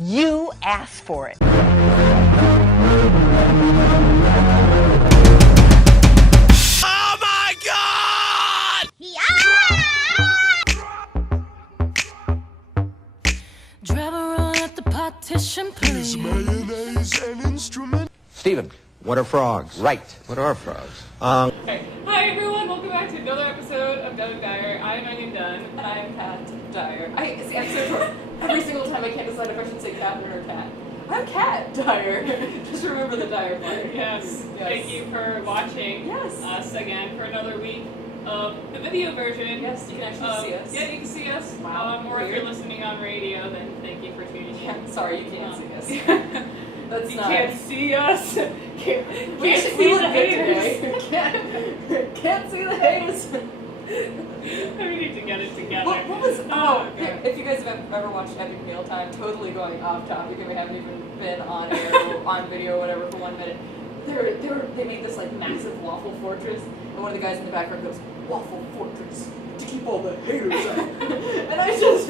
You asked for it. Oh my God! Drive around at the partition, please. Is mayonnaise an instrument? Steven, what are frogs? Right. What are frogs? Okay. Hi everyone, welcome back to another episode of Dunn and Dyer. I am Megan Dunn. And I am Cat Dyer. I'm so short. Every single time I can't decide if I should say Catherine or Cat. I'm Cat Dyer. Just remember the Dyer part. Yes. Thank you for watching us again for another week of the video version. Yes, you can actually see us. Yeah, you can see us. Wow. Or if you're listening on radio, then thank you for tuning in. Yeah, sorry, you can't see us. That's you not. can't see us. We see look the good haters. today. Can't see the haters. We need to get it together. What was? God. If you guys have ever watched Epic Mealtime, totally going off topic, and we haven't even been on air, or on video, or whatever, for 1 minute. They made this like massive waffle fortress, and one of the guys in the background goes, "Waffle fortress to keep all the haters out." And I just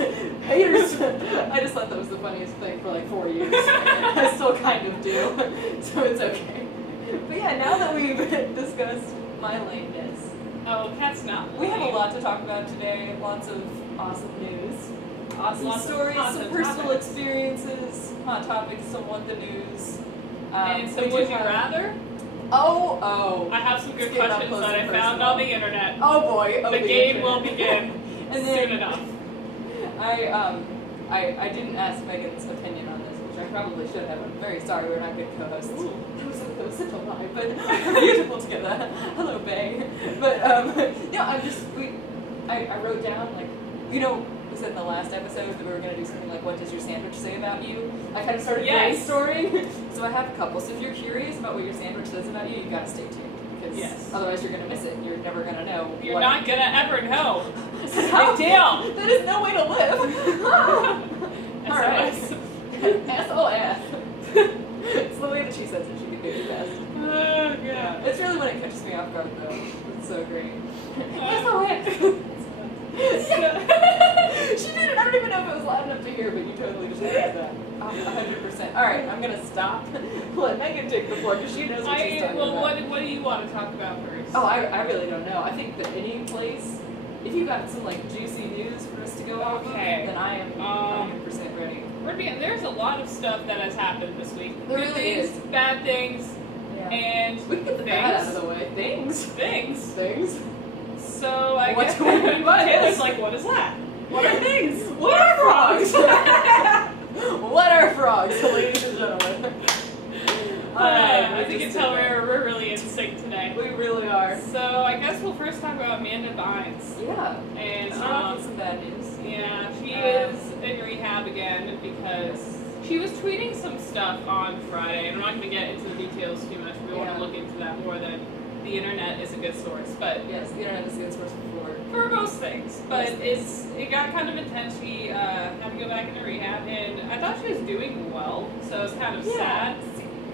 thought that was the funniest thing for like 4 years. I still kind of do, so it's okay. But yeah, now that we've discussed my lameness. Oh, Cat's not. We have a lot to talk about today. Lots of awesome news, awesome stories, some personal experiences, hot topics, some what the news. And some would you rather? Oh. I have some good questions that I found on the internet. Oh boy. The game will begin and soon enough. I didn't ask Megan's opinion on this, which I probably should have. I'm very sorry we're not good co-hosts. That was such a lie, but we're beautiful together. Hello, Bay. But I wrote down, like, we said in the last episode that we were going to do something like, what does your sandwich say about you? I kind of started brainstorming. So I have a couple. So if you're curious about what your sandwich says about you, you've got to stay tuned. Because otherwise you're going to miss it. You're never going to know. You're not going to ever know. It's a How? big deal. That is no way to live. All right. SOS. It's the way that she says it. She can do it best. Oh, yeah. It's really when it catches me off guard, though. It's so great. SOS. She did it. I don't even know if it was loud enough to hear, but you totally just did that. 100%. All right, I'm gonna stop. Let Megan take the floor because she knows what she's talking about. What do you want to talk about first? Oh, I really don't know. I think that any place, if you got some like juicy news for us to go off of, then I am 100% ready. There's a lot of stuff that has happened this week. There Good really things, bad things, and we can get the bad out of the way. Things. So I guess what Taylor's like, what is that? What are things? What are frogs? What are frogs, ladies and gentlemen? As you can tell, we're really in sync today. We really are. So I guess we'll first talk about Amanda Bynes. Yeah. And start off with some bad news. Yeah, she is in rehab again because she was tweeting some stuff on Friday, and I'm not going to get into the details too much. We want to look into that more than the internet is a good source, but yes, the internet is a good source for most things. But it got kind of intense. She had to go back into rehab, and I thought she was doing well, so it's kind of sad.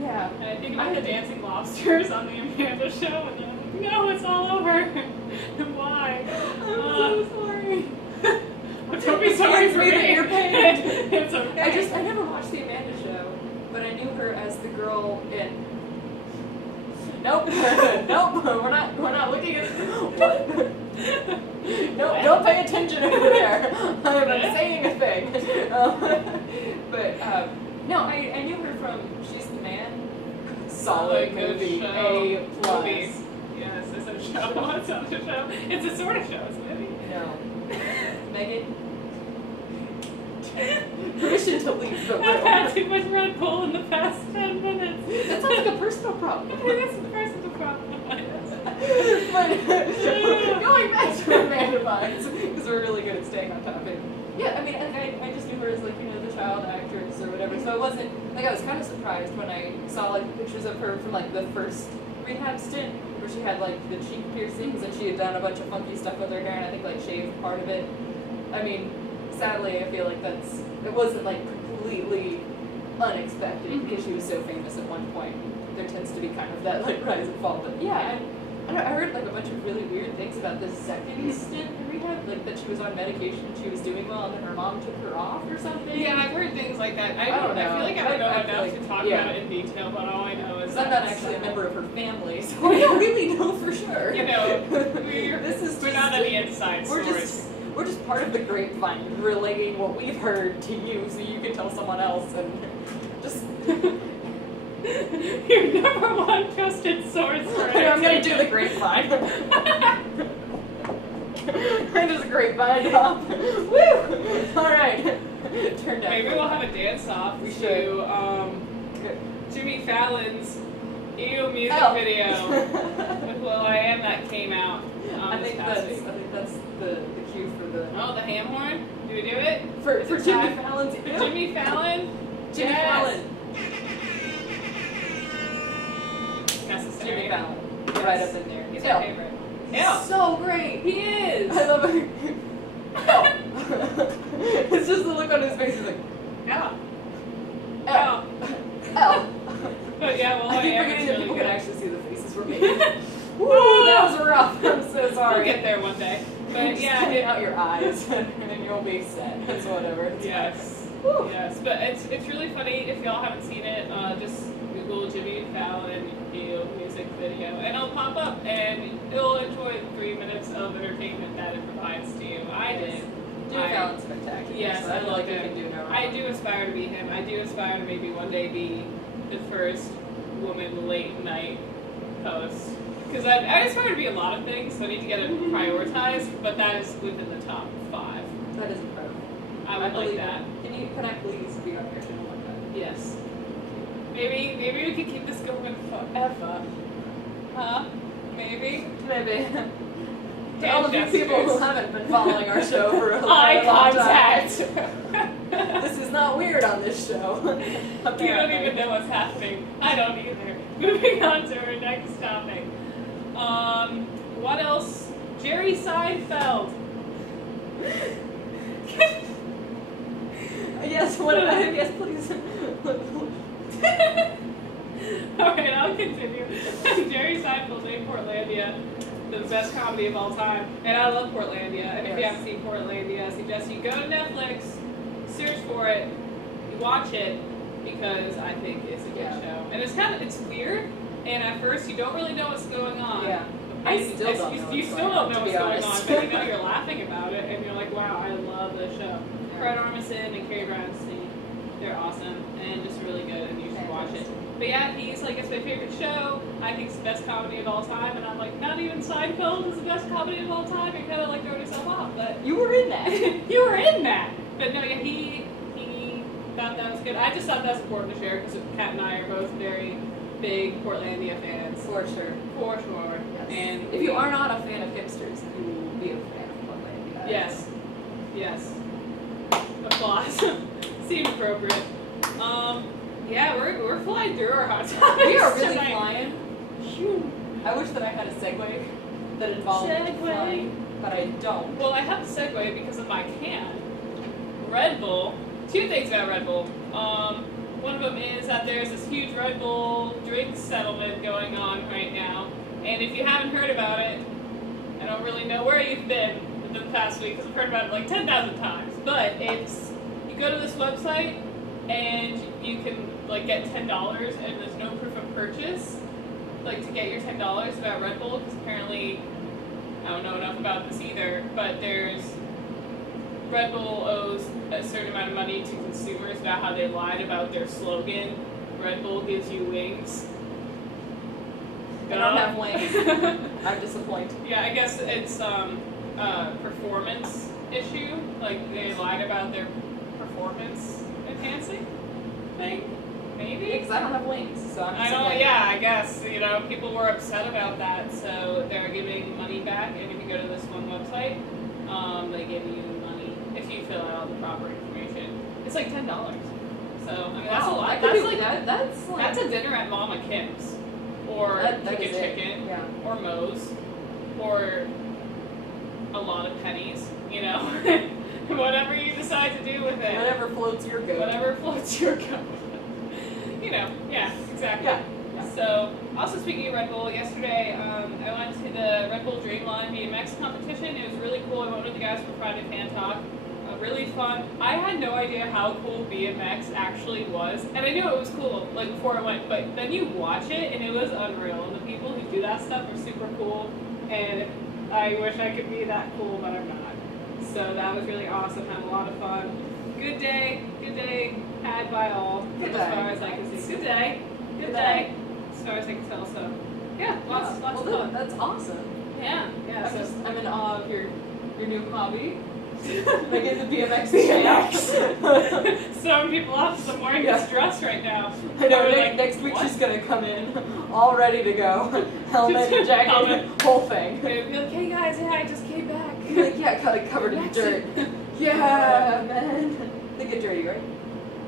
Yeah. And I think about the dancing lobsters on the Amanda show, and I'm like, no, it's all over. Why? I'm so sorry. Don't be sorry for me. That you're pained. It's okay. I never watched the Amanda show, but I knew her as the girl in. Nope. Nope. We're not looking at what. Nope. Don't pay attention over there. I'm saying a thing. No, I knew her from She's the Man. Solid movie. A plus. Yes, it's a show. It's not a show. It's a sort of show. It's a movie. No. Megan. Permission to leave the room. I've had too much Red Bull in the past 10 minutes. That sounds like a personal problem. That's a personal problem. But going back to Amanda Bynes, because we're really good at staying on topic. Yeah, I mean, I just knew her as, like, the child actress or whatever, so it wasn't, like, I was kind of surprised when I saw, like, pictures of her from, like, the first rehab stint, where she had, like, the cheek piercings, and she had done a bunch of funky stuff with her hair, and I think, like, shaved part of it. I mean, sadly, I feel like it wasn't, like, completely unexpected, because she was so famous at one point. There tends to be kind of that, like, rise and fall, but yeah, I heard, like, a bunch of really weird things about this second stint in rehab. have like that she was on medication and she was doing well, and then her mom took her off or something? Yeah, I've heard things like that. I don't know. I feel like I don't know I feel enough like- to talk yeah. about it in detail, but all I know is Because I'm not actually a member of her family, so I don't really know for sure. You know, we're We're not any inside stories. We're just part of the grapevine, relaying what we've heard to you, so you can tell someone else, and just. Your number one trusted source for I'm gonna do the grapevine. I just grapevine off. Woo! Alright. Turned out. Maybe we'll have a dance off We to Jimmy Fallon's Ew music Oh. video with Will I Am that came out I this think past week. that's the cue for the Oh, the ham horn? Do we do it? for Is it Jimmy time? Fallon's Jimmy Fallon? Jimmy Yes. Fallon. Necessary. Jimmy Fallon. Yes. Right up in there. He's Ew. my favorite. Ew. So great. He is. I love it. It's just the look on his face. He's like, Yeah. oh, Oh. oh. But yeah, well, I keep am forgetting is that really people good. can actually see the faces we're making. Woo, that was rough. I'm so We'll sorry. get there one day. But Just yeah, clean out your eyes, and then you'll be set. It's whatever. It's yes. Woo. Yes, but it's really funny. If y'all haven't seen it, just Google Jimmy Fallon Ew music video, and it'll pop up, and you'll enjoy 3 minutes of entertainment that it provides to you. I did. Jimmy Fallon's spectacular. Yes, so I I feel love like you him. can do no wrong. I do aspire to be him. I do aspire to maybe one day be the first woman late night host. Because I aspire to be a lot of things, so I need to get it prioritized, but that is within the top 5. That is incredible. I would like believe that. it. Can I please be on your channel like that? Yes. Maybe we could keep this going forever. Huh? Maybe? Maybe. To Damn all of you people who gestures. haven't been following our show for a Eye long contact! time, this is not weird on this show. You don't even know what's happening. I don't either. Moving on to our next topic. What else? Jerry Seinfeld. Yes, yes, please. Alright, I'll continue. Jerry Seinfeld made Portlandia the best comedy of all time. And I love Portlandia. And if you Yes. haven't seen Portlandia, I suggest you go to Netflix, search for it, you watch it, because I think it's a good Yeah. show. And it's weird, and at first you don't really know what's going on. Yeah. I And still don't know you what's still going don't on, know to what's be going honest. on, but you know you're laughing about it, and you're like, wow, I love this show. Fred Armisen and Carrie Brownstein, they're awesome, and just really good, and you should watch it. But yeah, he's like, it's my favorite show. I think it's the best comedy of all time, and I'm like, not even Seinfeld is the best comedy of all time. You're kind of like throwing yourself off, but You were in that. you were in that. But no, yeah, he thought that was good. I just thought that's important to share because Kat and I are both very big Portlandia fans. For sure. For sure. Yes. And if you are not a fan of hipsters, you will be a fan of Portlandia. Yes. Yes. Applause. Seemed appropriate. Yeah, we're flying through our hot topics. We are really tonight. flying. Phew. I wish that I had a segue that involved Segue. flying, but I don't. Well, I have a segue because of my can. Red Bull. 2 things about Red Bull. One of them is that there's this huge Red Bull drink settlement going on right now. And if you haven't heard about it, I don't really know where you've been within the past week because I've heard about it like 10,000 times. But it's, you go to this website and you can like get $10 and there's no proof of purchase. Like to get your $10 about Red Bull because apparently I don't know enough about this either, but there's Red Bull owes a certain amount of money to consumers about how they lied about their slogan, Red Bull gives you wings. I don't have wings. I'm disappointed. Yeah, I guess it's performance issue. Like they lied about their performance enhancing thing. Maybe? Because I don't have wings, so I'm I know, yeah, I guess, people were upset about that, so they're giving money back, and if you go to this one website, they give you money if you fill out all the proper information. It's like $10. So, I mean, that's a lot. That's a dinner at Mama Kim's, or Chicken, Yeah. or Moe's, or a lot of pennies, whatever you decide to do with it. Whatever floats your goat. Whatever floats your goat. Yeah, exactly. Yeah. So So, also speaking of Red Bull, yesterday I went to the Red Bull Dreamline BMX competition. It was really cool. I went with the guys from Private Fan Talk. Really fun. I had no idea how cool BMX actually was, and I knew it was cool like before I went, but then you watch it and it was unreal. And the people who do that stuff are super cool, and I wish I could be that cool, but I'm not. So that was really awesome. Had a lot of fun. Good day had by all. Good as day. far as I can see. Good day. As far as I can tell. So yeah, lots of fun. That's awesome. Yeah. So I'm in awe of your new hobby. Like in the BMX champ. Some people off because I'm wearing this dress right now. I know, Like, next week what? she's gonna come in all ready to go. Helmet, jacket, Helmet. whole thing. They'd be like, hey guys, I just came back. Like, yeah, covered in dirt. Yeah, man. They get dirty, right?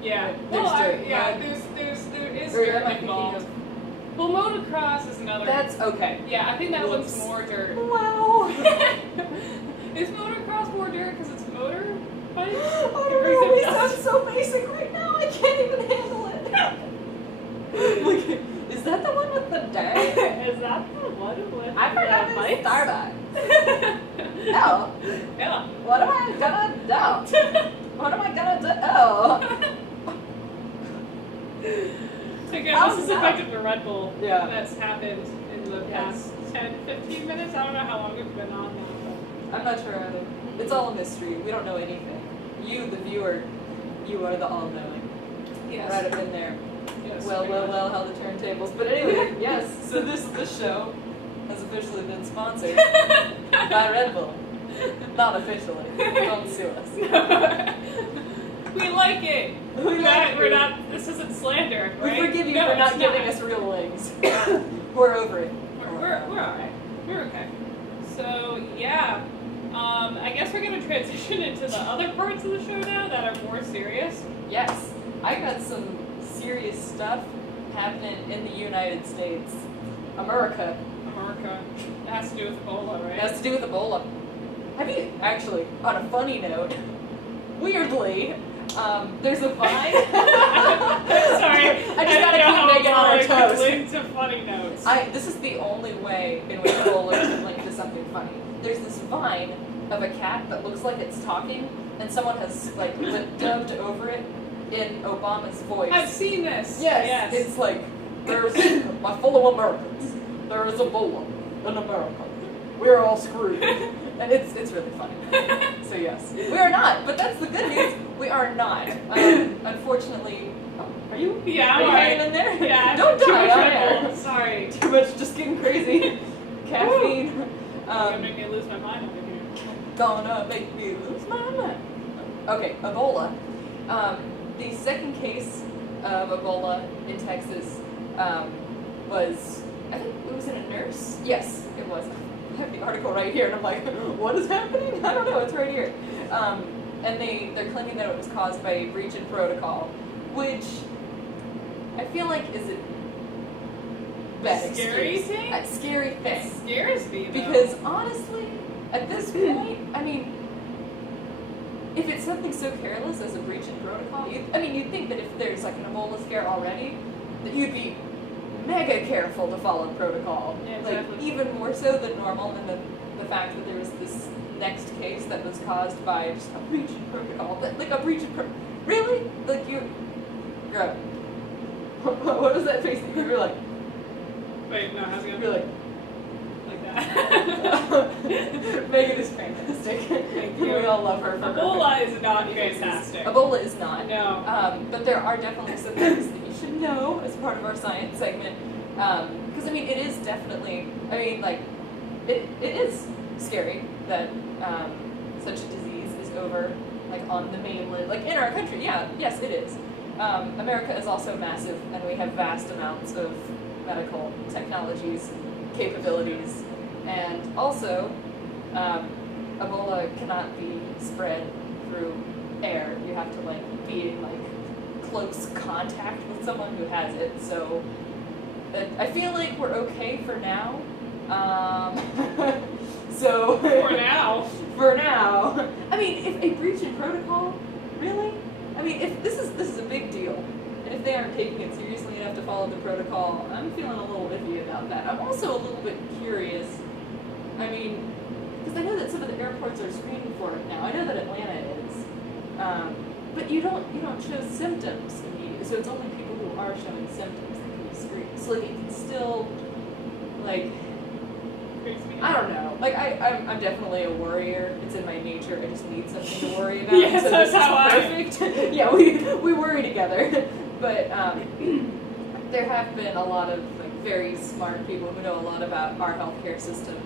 Yeah. There's Well, dirt, yeah, right? there is Or dirt am I thinking involved. of- Well, motocross is another. That's okay. Yeah, I think that Whoops. one's more dirt. Wow. Is motocross more dirt because it's motor bikes? Oh It brings no, it we down. sound so basic right now. I can't even handle it. Like, is that the one with the dirt? Is that the one with I forgot the my bikes? Starbucks. Oh, Yeah. what am I gonna do? What am I gonna do? So again, Oh, this is no. affected the Red Bull Yeah. that's happened in the Yes. past 10, 15 minutes. I don't know how long it's been on now. I'm not sure either. It's all a mystery. We don't know anything. You, the viewer, you are the all-knowing. But yes. Right up in there. Yes, Well, pretty much. how the turntables. But anyway, yes. So this show has officially been sponsored by Red Bull. Not officially. Don't sue us. We like it. We're not. This isn't slander, right? We forgive you No, for not it's giving us real links. We're over it. We're alright. We're okay. So yeah, I guess we're gonna transition into the other parts of the show now that are more serious. Yes, I got some serious stuff happening in the United States. America. It has to do with Ebola, It right? has to do with Ebola. Have you, actually, on a funny note, weirdly, there's a Vine. Sorry, I just gotta keep Megan on her toes. Link to funny notes. This is the only way in which we'll link to something funny. There's this Vine of a cat that looks like it's talking, and someone has like dubbed over it in Obama's voice. I've seen this. Yes. It's like, there's my fellow Americans. There is Ebola in America. We're all screwed. And it's really funny. So yes. We are not, but that's the good news. We are not. Unfortunately, are you? Yeah, Are you I'm hanging alright. in there? Yeah, Don't too die much on Red air. Bull. Sorry. Too much just getting crazy. Caffeine. You're gonna make me lose my mind over here. Gonna make me lose my mind. Okay, Ebola. The second case of Ebola in Texas was, I think it was in a nurse? Yes, it was. I have the article right here, and I'm like, what is happening? I don't know, it's right here. And they're claiming that it was caused by a breach in protocol, which I feel like is a bad Scary excuse. thing? A scary It thing. scares me though. Because honestly, at this point, I mean, if it's something so careless as a breach in protocol, you'd think that if there's like an Ebola scare already, that you'd be mega careful to follow protocol. Yeah, Like, exactly. even more so than normal, and the fact that there was this next case that was caused by just a breach in protocol. But, like, a breach in really? Like, girl, what was that face that you were like? Wait, no, how's it You're going? like, Like that. Megan is fantastic. Thank you. We all love her for Ebola her is not faces. fantastic. Ebola is not. No. But there are definitely some things that you should know as part of our science segment. Because, I mean, it is definitely, I mean, like, it is scary that such a disease is over, like, on the mainland, like, in our country. Yeah, yes, it is. America is also massive, and we have vast amounts of medical technologies, capabilities, and also, Ebola cannot be spread through air. You have to, like, be in, like, close contact with someone who has it, so I feel like we're okay for now. So For now. for now, I mean, if a breach in protocol, really? I mean, if this is a big deal, and if they aren't taking it seriously enough have to follow the protocol. I'm feeling a little iffy about that. I'm also a little bit curious. I mean, because I know that some of the airports are screening for it now. I know that Atlanta is, but you don't show symptoms immediately. So it's only people who are showing symptoms that can be screened. So like it can still, like, I don't know. Like I'm definitely a worrier. It's in my nature. I just need something to worry about. Yes, so that's this how I is perfect. Yeah, we worry together. But there have been a lot of like very smart people who know a lot about our healthcare system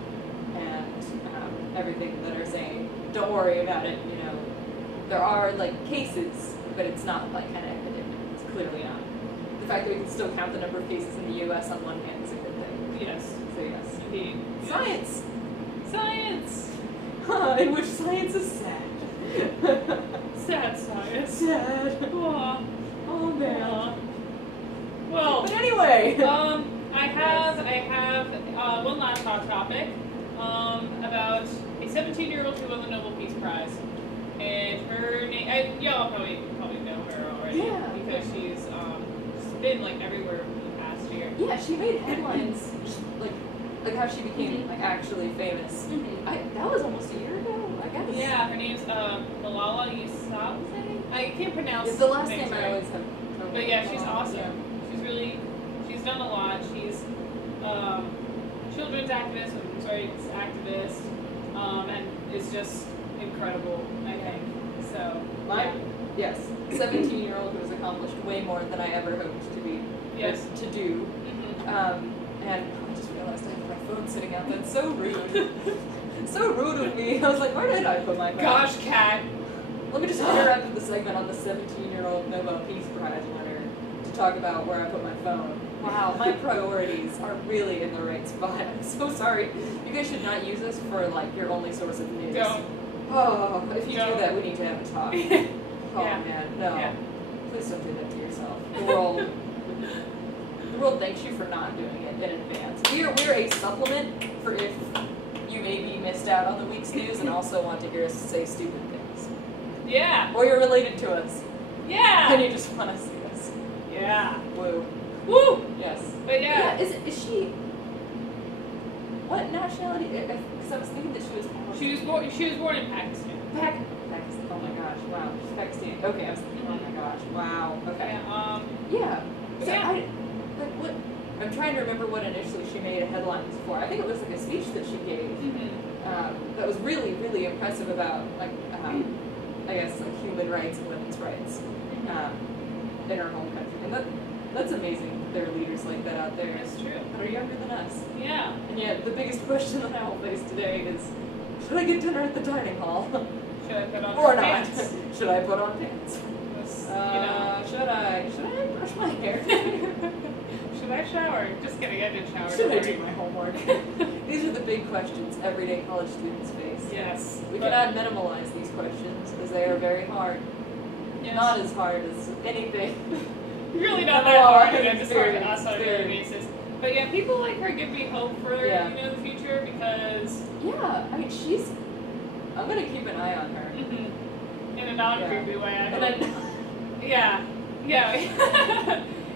and everything that are saying, don't worry about it. You know, there are like cases, but it's not like an epidemic. It's clearly not. The fact that we can still count the number of cases in the U.S. on one hand is a good thing. Yes. So yes. Indeed. Science! Science! In which science is sad. Sad science. Sad. Aw. Oh man. Aw. Well, But anyway. I have one last hot topic about a 17-year-old who won the Nobel Peace Prize, and her name. Y'all probably know her already. Yeah. Because she's been like everywhere in the past year. Yeah, she made headlines, like how she became like actually famous. That was almost a year ago, I guess. Yeah, her name's Malala Yousafzai. I can't pronounce It's the last names name I right. always have trouble. But yeah, she's with. awesome. She's done a lot. She's children's activist, women's rights activist, and is just incredible, I think. So, Yes, 17-year-old who has accomplished way more than I ever hoped to be. Yes. To do. And I just realized I have my phone sitting out there. It's so rude. So rude of me. I was like, where did I put my phone? Gosh, Kat. Let me just interrupt with the segment on the 17-year-old Nobel Peace Prize winner to talk about where I put my phone. Wow, my priorities are really in the right spot. I'm so sorry. You guys should not use this for like your only source of news. Don't. Oh, if you Don't. do that, we need to have a talk. Oh Yeah. man, no. Yeah. Please don't do that to yourself. The world thanks you for not doing it in advance. We're a supplement for if you maybe missed out on the week's news and also want to hear us say stupid things. Yeah. Or you're related to us Yeah. and you just want to see us. Yeah. Woo. Woo. Yes. But yeah. Is she? What nationality? Because I was thinking that she was. She was born in Pakistan. Pakistan. Oh my gosh! Wow. She's Pakistan. Okay. I was thinking. Oh my gosh! Wow. Okay. Yeah. Yeah. So Yeah. what? I'm trying to remember what initially she made headlines for. I think it was like a speech that she gave that was really, really impressive about like I guess like human rights and women's rights in our home country, and that's amazing. There are leaders like that out there. That's true. That are younger than us. Yeah. And yet, the biggest question that I will face today is, should I get dinner at the dining hall? Should I put on Or her not? pants? Should I put on pants? You know. Should I brush my hair? Should I shower? Just kidding, I did shower. Should I don't do worry. my homework? These are the big questions everyday college students face. Yes. We but- cannot minimize these questions because they are very hard. Yes. Not as hard as anything. Really not No, that hard, and it's it's hard to very- us on a daily basis. But yeah, people like her give me hope for Yeah. the future because Yeah, I mean, I'm gonna keep an eye on her. in a non-creepy Yeah. way. I And hope. then, Yeah.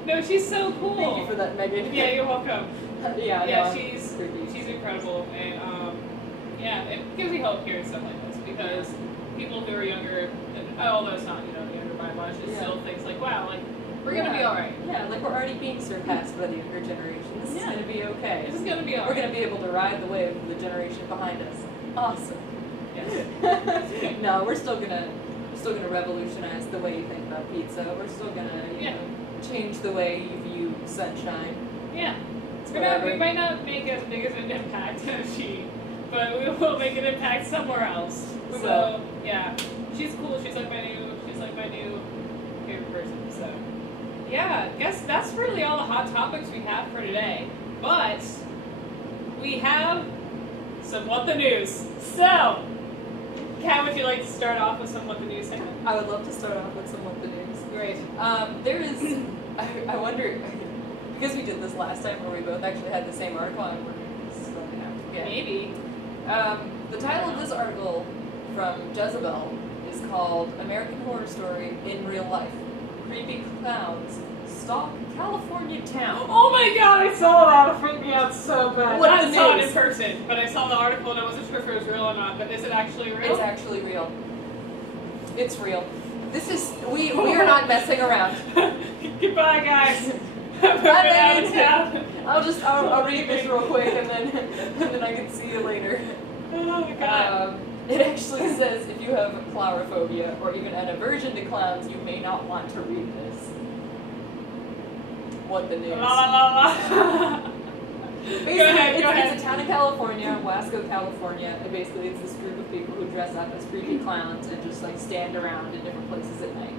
No, she's so cool. thank you for that, Megan. Yeah, you're welcome. Yeah, Yeah, no, she's creepy. incredible, and yeah, it gives me hope hearing stuff like this because people who are younger, and although it's not younger by much, it still thinks like, wow, like we're gonna be all right. Yeah, like we're already being surpassed by the younger generation. This is Yeah. gonna be okay. This is gonna be all We're right. gonna be able to ride the wave of the generation behind us. Awesome. Yes. No, we're still gonna revolutionize the way you think about pizza. We're still gonna change the way you view sunshine. Yeah. It's We whatever. might not make as big of an impact as she, but we will make an impact somewhere else. We So will. yeah, she's cool. She's like my new favorite person. So yeah, I guess that's really all the hot topics we have for today. But we have some What the News. So, Kat, would you like to start off with some What the News segment? I would love to start off with some of the news. Great. There is, I wonder, because we did this last time where we both actually had the same article, I'm wondering if this is going to happen again. Maybe. The title of this article from Jezebel is called American Horror Story in Real Life. Creepy clowns Woodstock, California town. Oh my god, I saw that. It freaked me out so bad. What I the saw it news? in person, but I saw the article and I wasn't sure if it was real or not. But is it actually real? It's actually real. It's real. This is we are not messing around. Goodbye, guys. I've been Bye, out of man. town. I'll read this real quick and then I can see you later. Oh my god. It actually says if you have clowrophobia or even an aversion to clowns, you may not want to read this. What the news? La la la la. Basically, Go ahead. It's a town in California, Wasco, California, and basically it's this group of people who dress up as creepy clowns and just like stand around in different places at night.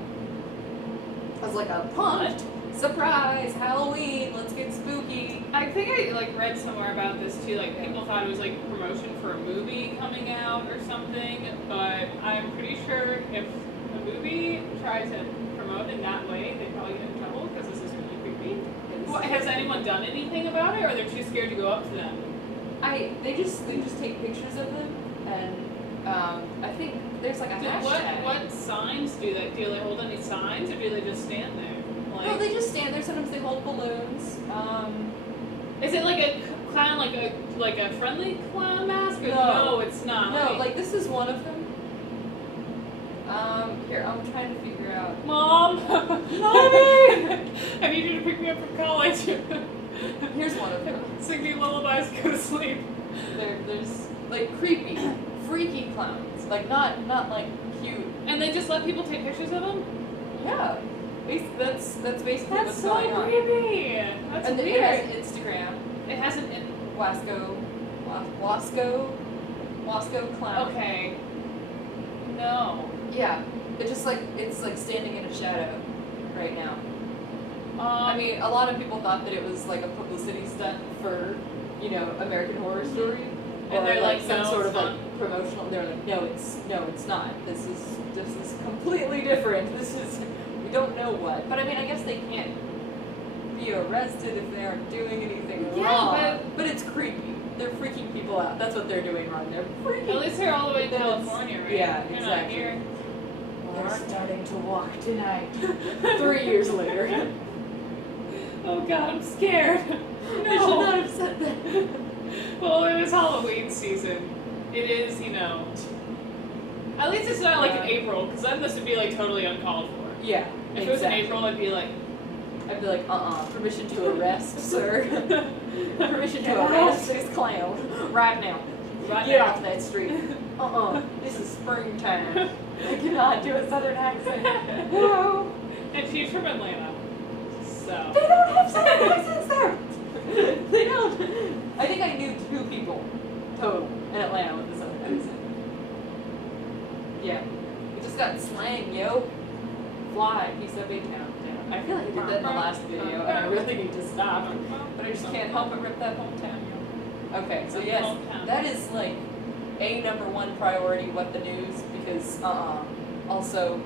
As like a pumped, surprise, Halloween, let's get spooky. I think I like read somewhere about this too. Like people thought it was like promotion for a movie coming out or something, but I'm pretty sure if a movie tried to promote in that way, they'd probably get in trouble because this is really creepy. Well, has anyone done anything about it, or they're too scared to go up to them? They just take pictures of them, and I think there's like a hashtag. What signs do they? Do they hold any signs, or do they just stand there? Like, No, they just stand there. Sometimes they hold balloons. is it like a clown, like a friendly clown mask? Or No. It's not. No, like this is one of them. Here, I'm trying to figure out. Mom, Mommy! I need you to pick me up from college. Here's one of them. Sing me lullabies, go to sleep. There's like creepy, freaky clowns. Like not like cute. And they just let people take pictures of them? Yeah. That's basically That's what's so going on. creepy. That's And then weird. it has Instagram. It hasn't in. Wasco clown. Okay. No. Yeah. It's like standing in a shadow right now. I mean, a lot of people thought that it was like a publicity stunt for, American Horror Story. And they're like, some no, sort it's of not. like promotional. They're like, no, it's not. This is completely different. We don't know what. But I mean, I guess they can't be arrested if they aren't doing anything wrong. But it's creepy. They're freaking people out. That's what they're doing wrong. They're freaking. At least they're all the way in That's- California, right? yeah, They're not exactly. here. They're starting to walk tonight. 3 years later. Oh god, I'm scared. I should No. not have said that. Well, it is Halloween season. It is, At least it's not like in April, because then this would be like totally uncalled for. Yeah. If it was in April, I'd be like, permission to arrest, sir. Permission to arrest this clown right now. right Get now. off that street. This is springtime. I cannot do a southern accent. No. And she's from Atlanta. So. They don't have southern accents there. They don't. I think I knew 2 people total in Atlanta with a southern accent. Yeah. We just got slang, yo. Fly, piece of big town. Damn. I feel like I did that in the last video, and I really need to stop. But I just can't help but rip that hometown. Okay, so yes, Hometown. that is like a number 1 priority. What the news? Because also,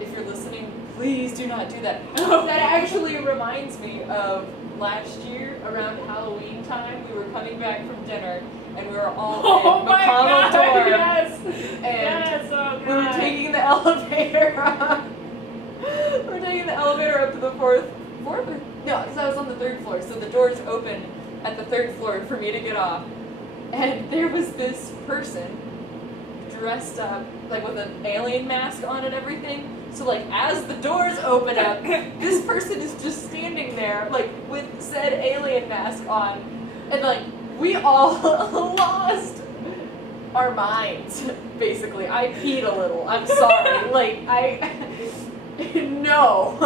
if you're listening, please do not do that. That actually reminds me of last year around Halloween time. We were coming back from dinner, and we were all Oh in my McConnell god, dorm, yes! and Yes, oh we were god. taking the elevator up. We're taking the elevator up to the fourth floor. No, because I was on the 3rd floor, so the doors open at the 3rd floor for me to get off. And there was this person dressed up, like with an alien mask on and everything. So like as the doors open up, this person is just standing there, like with said alien mask on. And like we all lost our minds, basically. I peed a little. I'm sorry. No.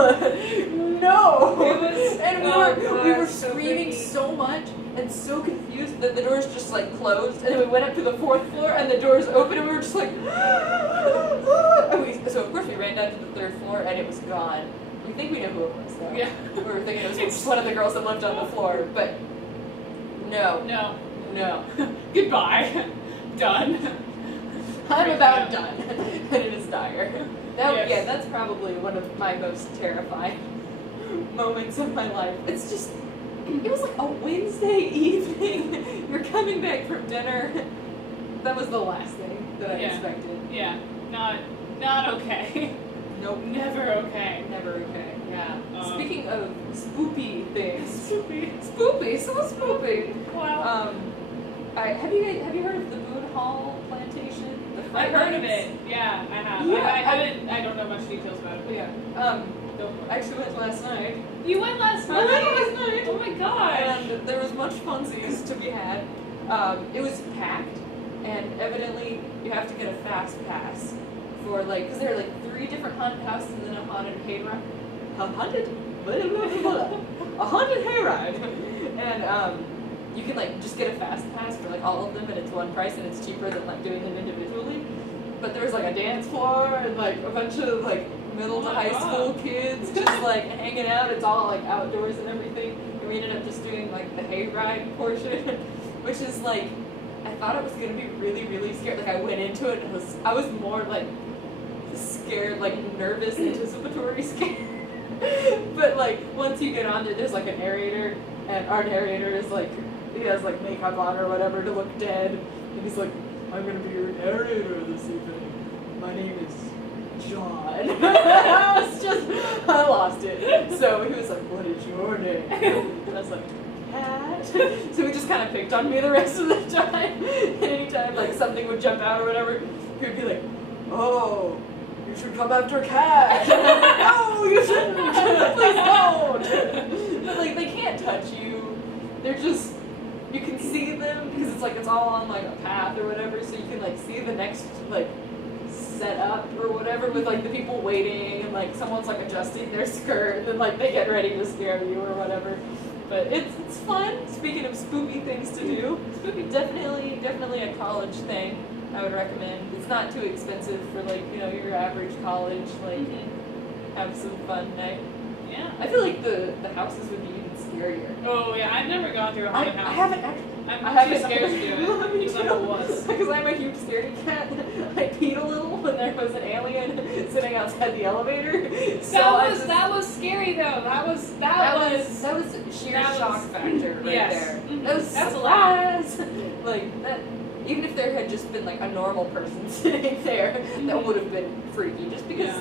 It was- And oh, we were God, so screaming freaky. so much and so confused that the doors just like closed, and then we went up to the 4th floor and the doors opened and we were just like so of course we ran down to the 3rd floor and it was gone. We think we know who it was though. Yeah. We were thinking it was one of the girls that lived on the floor, but no. No. Goodbye. Done. I'm about done. And it is dire. Yes. Yeah, that's probably one of my most terrifying moments of my life. It's just, it was like a Wednesday evening. You're coming back from dinner. That was the last thing that I Yeah. expected. Yeah. Not okay. Nope. Never okay. Never okay. Yeah. spoopy things. Spoopy. So spoopy. Wow. Have you heard of the Boone Hall plantation? I've heard of it. Yeah, I have. Yeah, I don't know much details about it. But yeah. I actually went last night. You went last night? I went last night. Oh my gosh. And there was much funsies to be had. It was packed, and evidently you have to get a fast pass for because there are 3 different haunted houses and then a haunted hayride. A haunted hayride. And you can just get a fast pass for all of them, and it's one price, and it's cheaper than doing them individually. But there was a dance floor and a bunch of middle to high school kids just hanging out. It's all outdoors and everything. And we ended up just doing the hayride portion, which is I thought it was gonna be really, really scared. I went into it and I was more scared, nervous, anticipatory scared. But once you get on there's a narrator, and our narrator is he has makeup on or whatever to look dead, and he's I'm gonna be your narrator this evening. My name is John. I lost it. So he was what is your name? And I was Cat. So he just kind of picked on me the rest of the time. And anytime something would jump out or whatever, he would be oh, you should come after Cat. No, you shouldn't. Please don't. But they can't touch you. They're just, you can see them because it's all on a path or whatever, so you can see the next set up or whatever with the people waiting, and someone's adjusting their skirt, and then they get ready to scare you or whatever. But it's fun. Speaking of spoopy things to do, spoopy definitely a college thing. I would recommend. It's not too expensive for your average college. Have some fun night. Yeah. I feel the houses would be even scarier. Oh yeah, I've never gone through a haunted house. I haven't actually. I'm too scared to do it. Me Because I'm a wuss. Because I'm a huge scaredy cat. I peed a little when there was an alien sitting outside the elevator. So that was scary though. That was sheer shock factor right there. Mm-hmm. That was That's a lot. surprise. That. Even if there had just been a normal person sitting there, that would have been freaky. Just because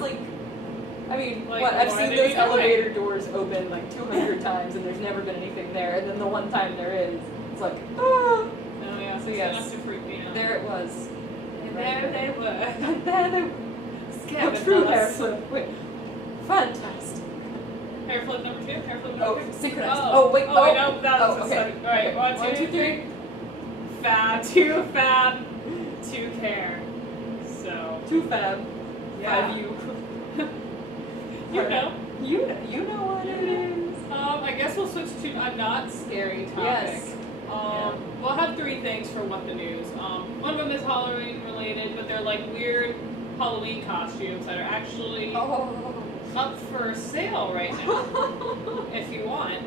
I've seen those elevator doors open 200 times, and there's never been anything there, and then the one time there is, it's ah. Oh yeah, so yes. enough to freak me out. There it was. And there they were. There they were. Scared A true us. hair flip. Wait. Fantastic. Hair flip number 2? Hair flip Oh, number 2? synchronized. Oh, wait. no, that was okay. Alright, 1, 2, 3. Fab, 2 fab, 2 care. So. 2 fab. Yeah. 5 you. You know. You know what it is. I guess we'll switch to a not scary topic. Yes. We'll have 3 things for What the News. One of them is Halloween related, but they're weird Halloween costumes that are actually up for sale right now, if you want.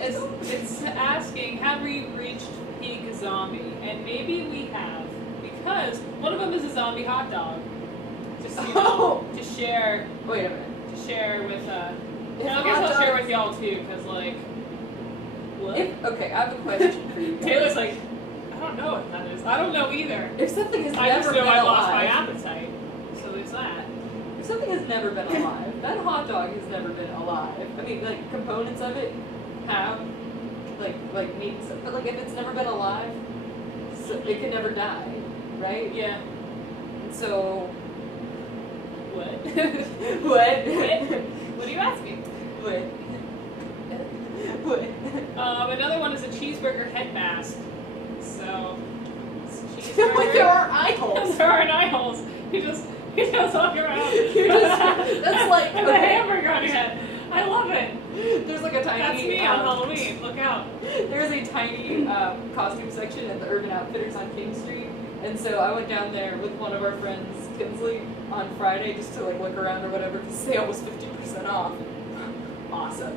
It's asking, have we reached peak zombie? And maybe we have, because one of them is a zombie hot dog. Just to share. Wait a minute. To share with I guess hot I'll share dogs- with y'all too, because what? Okay, I have a question for you guys. Taylor's I don't know what that is. I don't know either. If something has I never just been know I alive, lost my appetite. So there's that. if something has never been alive, that hot dog has never been alive. I mean, components of it have, meat and stuff, but if it's never been alive, so it can never die, right? Yeah. So. What? What? What are you asking? What? Another one is a cheeseburger head mask. So, it's cheeseburger. There are eye holes. There are eye holes. You just walk around. That's with a hamburger on your head. I love it. There's a tiny. That's me on Halloween. Look out. There's a tiny costume section at the Urban Outfitters on King Street, and so I went down there with one of our friends, Kinsley, on Friday just to look around or whatever, because the sale was 50% off. Awesome.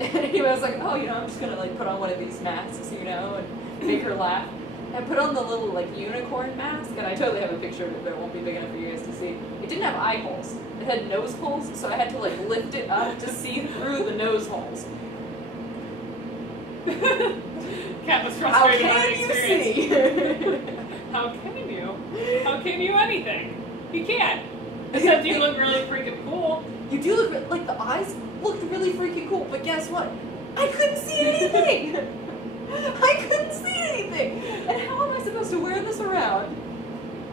And anyway, I was oh, I'm just gonna put on one of these masks, and make her laugh. I put on the little unicorn mask, and I totally have a picture of it, but it won't be big enough for you guys to see. It didn't have eye holes. It had nose holes, so I had to lift it up to see through the nose holes. Kat was frustrated by the experience. See? How can you? How can you anything? You can't. Except you look really freaking cool. You do look. like the eyes looked really freaking cool, but guess what? I couldn't see anything! I couldn't see anything! And how am I supposed to wear this around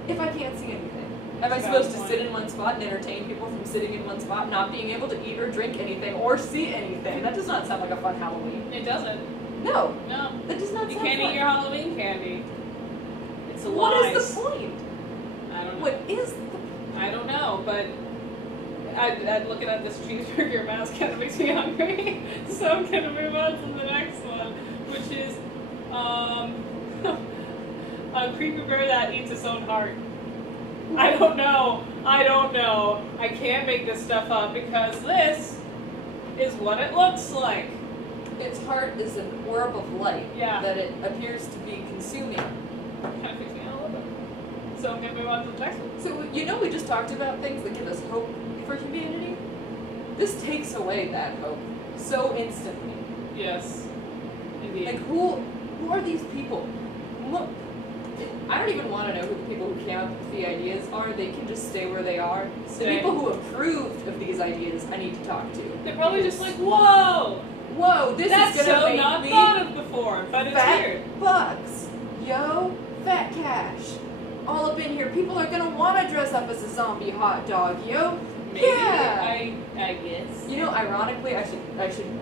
if I can't see anything? Am I supposed to sit in one spot and entertain people from sitting in one spot, not being able to eat or drink anything or see anything? That does not sound like a fun Halloween. It doesn't. No. No. That does not You sound can't fun. eat your Halloween candy. It's a What lie. is the point? I don't know. What is the I don't know, but I'm looking at this cheeseburger mask kind of makes me hungry. So I'm gonna move on to the next one, which is a creepy bird that eats its own heart. I don't know. I can't make this stuff up because this is what it looks like. Its heart is an orb of light that it appears to be consuming. Kind of makes me a little bit. So I'm gonna move on to the next one. So, we just talked about things that give us hope for humanity. This takes away that hope so instantly. Yes. Indeed. Like, who are these people? Look, I don't even want to know who the people who came up with the ideas are. They can just stay where they are. The people who approved of these ideas, I need to talk to. They're probably just like, whoa! Whoa, this That's is gonna so make not me thought of before, but it's fat weird. bucks. Yo, fat cash. All up in here. People are gonna want to dress up as a zombie hot dog, yo. Maybe. Yeah. I guess. You know, ironically, I should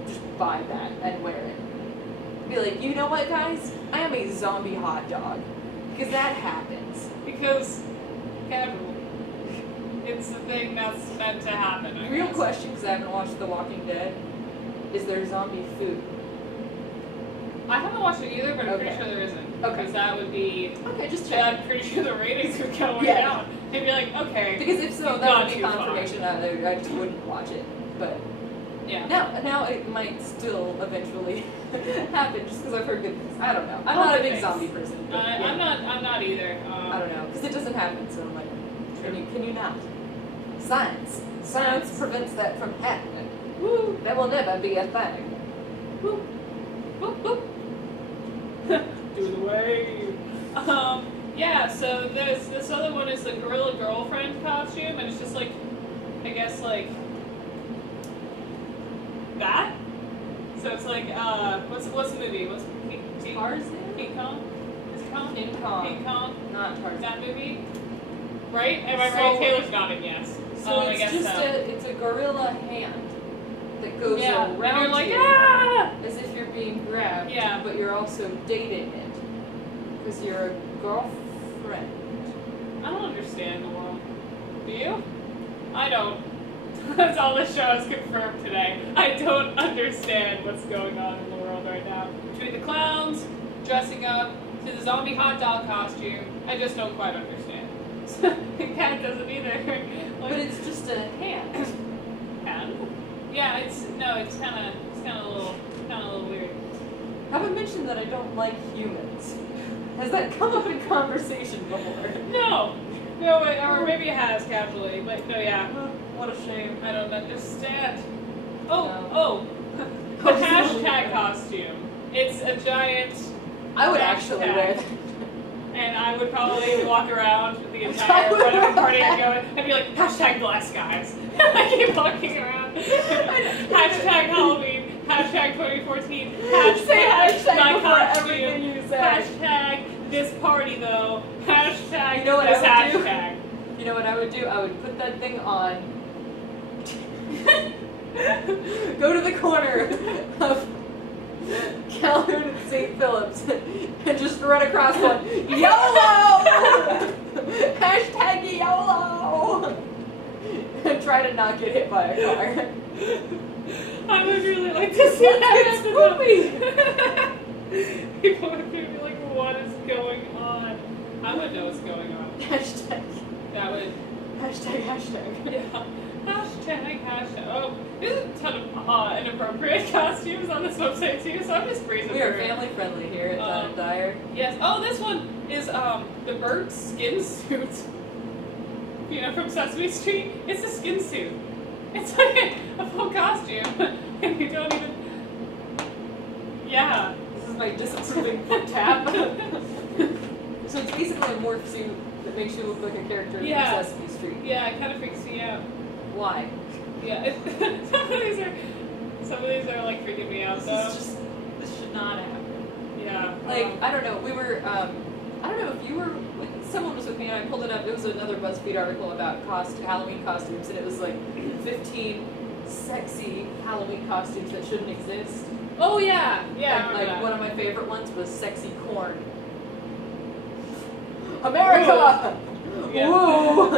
just buy that and wear it. Be like, you know what, guys? I am a zombie hot dog. Because that happens. Because casual. It's the thing that's meant to happen. I Real guess. question, because I haven't watched The Walking Dead. Is there zombie food? I haven't watched it either, but I'm pretty Okay. sure there isn't. Okay. Because that would be. Okay, just check. I'm pretty sure the ratings would go way Yeah. down. They'd be like, okay. Because if so, you've that gone would be too far. confirmation that I just wouldn't watch it. But Yeah. now it might still eventually happen just because I've heard good things. I don't know. I'm Oh, not a good big things. zombie person. But yeah. I'm not either. I don't know, because it doesn't happen, so I'm like, can you not? Science prevents that from happening. Woo! That will never be a thing. Whoop, whoop, whoop. Do the wave. Yeah, so there's this other one is the Gorilla Girlfriend costume, and it's just like, I guess like that. So it's like, what's the movie? What's Tarzan? King Kong? Is it Kong? King Kong. King Kong? Not Tarzan. That movie? Right? Am I So- right? Taylor's nodding yes. So I it's guess just so. it's a gorilla hand that goes Yeah, and around you're like, you ah! as if you're being grabbed. Yeah. But you're also dating it because you're a girlfriend. I don't understand the world. Do you? I don't. That's all this show has confirmed today. I don't understand what's going on in the world right now. Between the clowns, dressing up, to the zombie hot dog costume, I just don't quite understand. Cat doesn't either. Like, But it's just a hand. hand? Yeah, it's kind of a little weird. Have I mentioned that I don't like humans? Has that come up in conversation before? No, or maybe it has casually, but no, yeah. What a shame. I don't understand. The Oh, hashtag costume. It's a giant. I would actually hashtag. wear that. And I would probably walk around the entire whatever party I go in and be like, hashtag blessed guys. I keep walking around. Hashtag Halloween. Hashtag 2014. Hashtag Say hashtag my before costume. everything you say. Hashtag this party though. Hashtag You know what this I would do? hashtag. You know what I would do? I would put that thing on. Go to the corner of Calhoun and St. Phillips and just run across one. YOLO! Hashtag YOLO! And try to not get hit by a car. I would really like to see Let's that get happen. People would be like, what is going on? I would know what's going on. Hashtag. That would, Hashtag. yeah. Hashtag. Oh, there's a ton of inappropriate costumes on this website too, so I'm just breezing We are through. family friendly here at Dunn and Dyer. Yes. Oh, this one is the bird skin suit. You know, from Sesame Street? It's a skin suit. It's like a full costume. And you don't even... Yeah. This is my disapproving foot tap. So it's basically a morph suit that makes you look like a character Yeah. from Sesame Street. Yeah, it kind of freaks me out. Why? Yeah. Some of these are like freaking me out though. This should not happen. Yeah. Like, I don't know, we were, I don't know if you were someone was with me and I pulled it up. It was another BuzzFeed article about Halloween costumes, and it was like 15 sexy Halloween costumes that shouldn't exist. Oh yeah, yeah. And, I like remember one that. of my favorite ones was sexy corn. America! Yeah. Woo!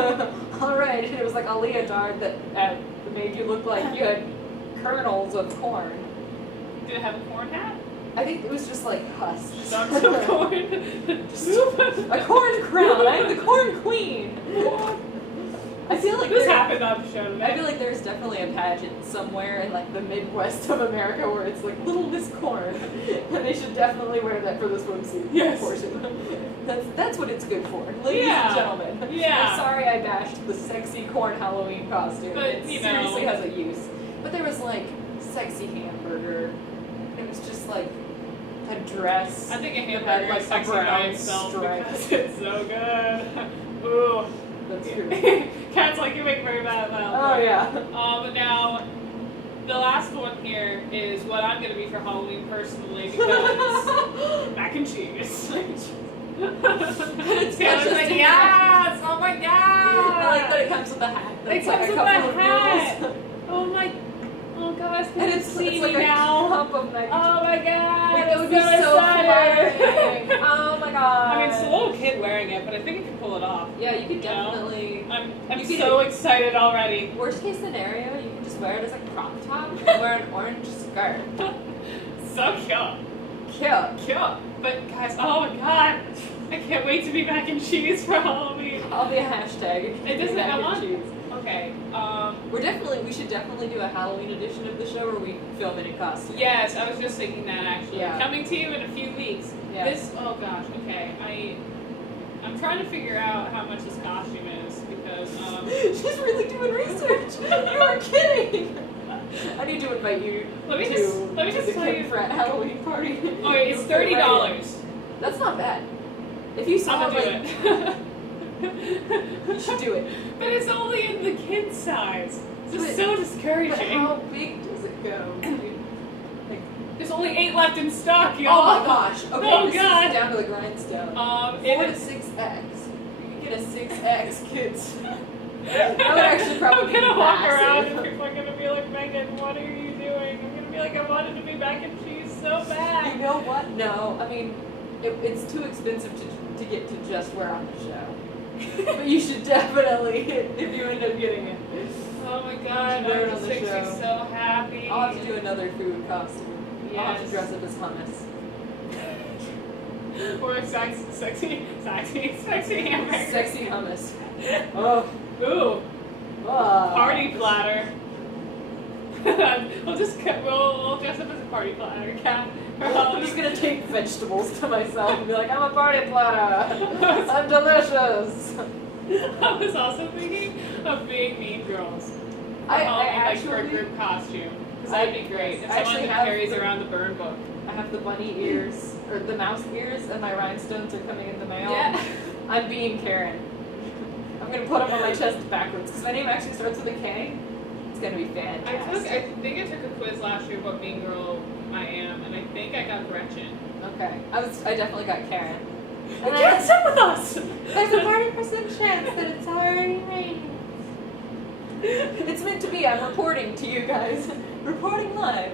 Alright, and it was like a leotard that made you look like you had kernels of corn. Did it have a corn hat? I think it was just like husks. Stunts of corn. A corn crown. I'm the corn queen. I feel like This there- happened on the show today. I feel like there's definitely a pageant somewhere in like the Midwest of America where it's like Little Miss Corn, and they should definitely wear that for the swimsuit Yes. portion. That's what it's good for, ladies Yeah. and gentlemen. Yeah. I'm sorry I bashed the sexy corn Halloween costume. But, it you know. seriously has a use. But there was like sexy hamburger. It was just like a dress. I think a that hamburger had, is like, sexy a by brown itself stripe. because it's so good. Ooh. That's true. Cat's like, you make very bad mouth. Oh yeah. Now, the last one here is what I'm going to be for Halloween personally because mac and cheese. It's Cat's like, yes! Oh my god! I like that it comes with a hat. It That's comes like a with couple a of hat! noodles. Oh gosh, And can it's you see like me a now? cup of mac and Oh my god! Like, it would be I'm so excited. flattering. Oh my god. I mean, it's a little kid wearing it, but I think it can pull it off. Yeah, you could You know? definitely. I'm You could- so excited already. Worst case scenario, you can just wear it as a crop top and wear an orange skirt. So cute. Cute. Cute. But guys, oh my god. I can't wait to be mac and cheese for Halloween. I'll be a hashtag. It doesn't Mac come and on? cheese. Okay, We should definitely do a Halloween edition of the show where we film it in costume. yes, I was just thinking that actually. Yeah. Coming to you in a few weeks. Yeah. This, oh gosh, okay. I'm trying to figure out how much this costume is because, She's really doing research. You are kidding. I need to invite you Let me to, just the tell Kim you- Frat Halloween party. okay, it's $30. That's not bad. If you saw I'm gonna do like, it. you should do it. But it's only in the kid size. It's just But- so But discouraging. how big does it go? Like, There's only 8 left in stock, y'all. oh my gosh. Okay, Oh this god. is down to the grindstone. 4 it to is. 6X. You can get a 6X, kids. That would actually probably I'm gonna be walk massive. around and people are gonna be like, Megan, what are you doing? I'm gonna be like, I wanted to be mac and cheese so You bad. know what? No, I mean, it's too expensive to get to just wear on the show. But you should definitely, if you end up getting it. Oh my god, You wear it that on the just makes me show. so happy. I'll have to do another food costume. I'll have to Yes. dress up as hummus. Or a sexy hamburger. Sexy hummus. Oh. Ooh, Ah. party platter. we'll dress up as a party platter, Cat. I'm just gonna take vegetables to myself and be like, I'm a party platter. I'm delicious. I was also thinking of being Mean Girls. I Like for a actually, group costume. Because that'd be great. If I someone actually who have carries the- around the burn book. I have the bunny ears, or the mouse ears, and my rhinestones are coming in the mail. Yeah. I'm being Karen. I'm gonna put them on my chest backwards, because my name actually starts with a K. It's gonna be fantastic. I think I took a quiz last year what Mean Girl I am, and I think I got Gretchen. Okay. I definitely got Karen. And Karen's up with us! there's a 40% chance that it's already raining. It's meant to be. I'm reporting to you guys. Reporting live